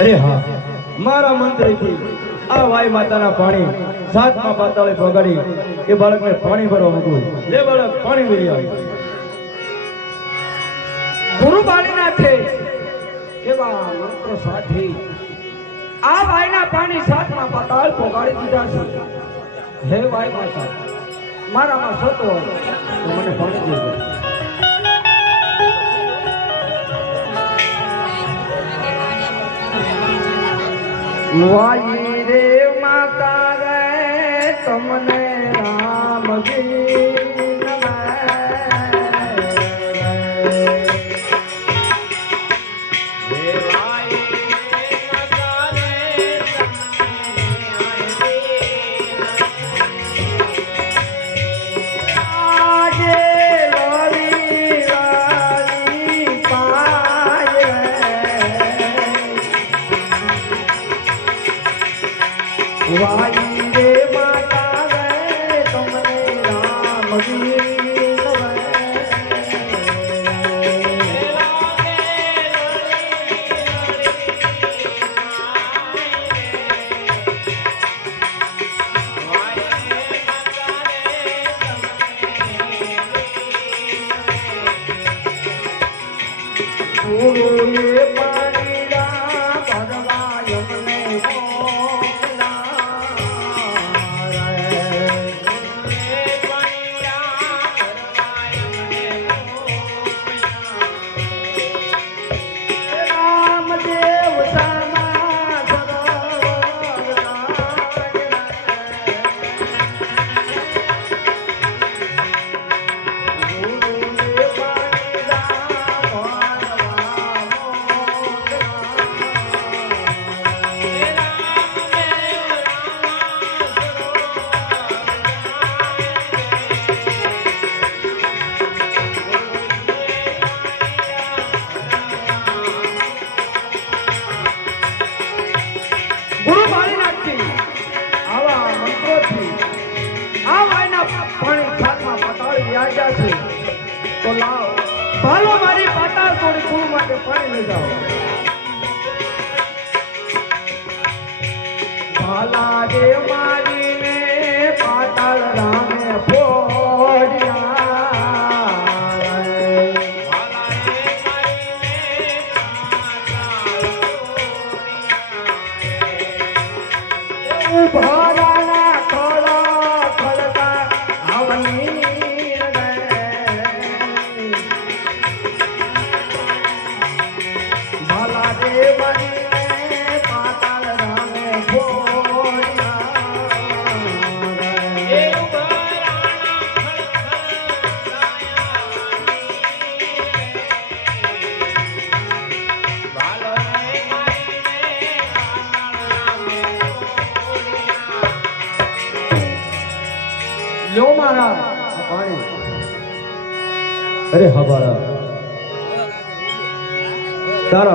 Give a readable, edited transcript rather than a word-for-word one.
અરે હા, મારા મંત્રથી આ વાય માતાના પાણી સાતમા પાતાળે પગાડી એ બાળકને પાણી ભરવા મૂકું. લે બાળક, પાણી ભરી આવ. ગુરુ બાળીનાથે એવા મંત્ર સાથે આ વાયના પાણી સાતમા પાતાળ પગાડી દીધા છે. હે વાય માતા, મારામાં સતો મને પાણી દેજો. વાઈ રે માતા રે તમને રામજી વાઈ રે માતા રે તમને રામજી ગુરુએ પાણીના ભરવા એમને તો લાવ ભાલો મારી પાતાળ તોડી ગુરુ માટે પાણી લઈ જાઓ. ભાલા રે મારીને પાતાળ રામે ફોડ્યા. ભાલાના ખોળા ખડકા આવની લો મારા પાણી. અરે હા બાળક,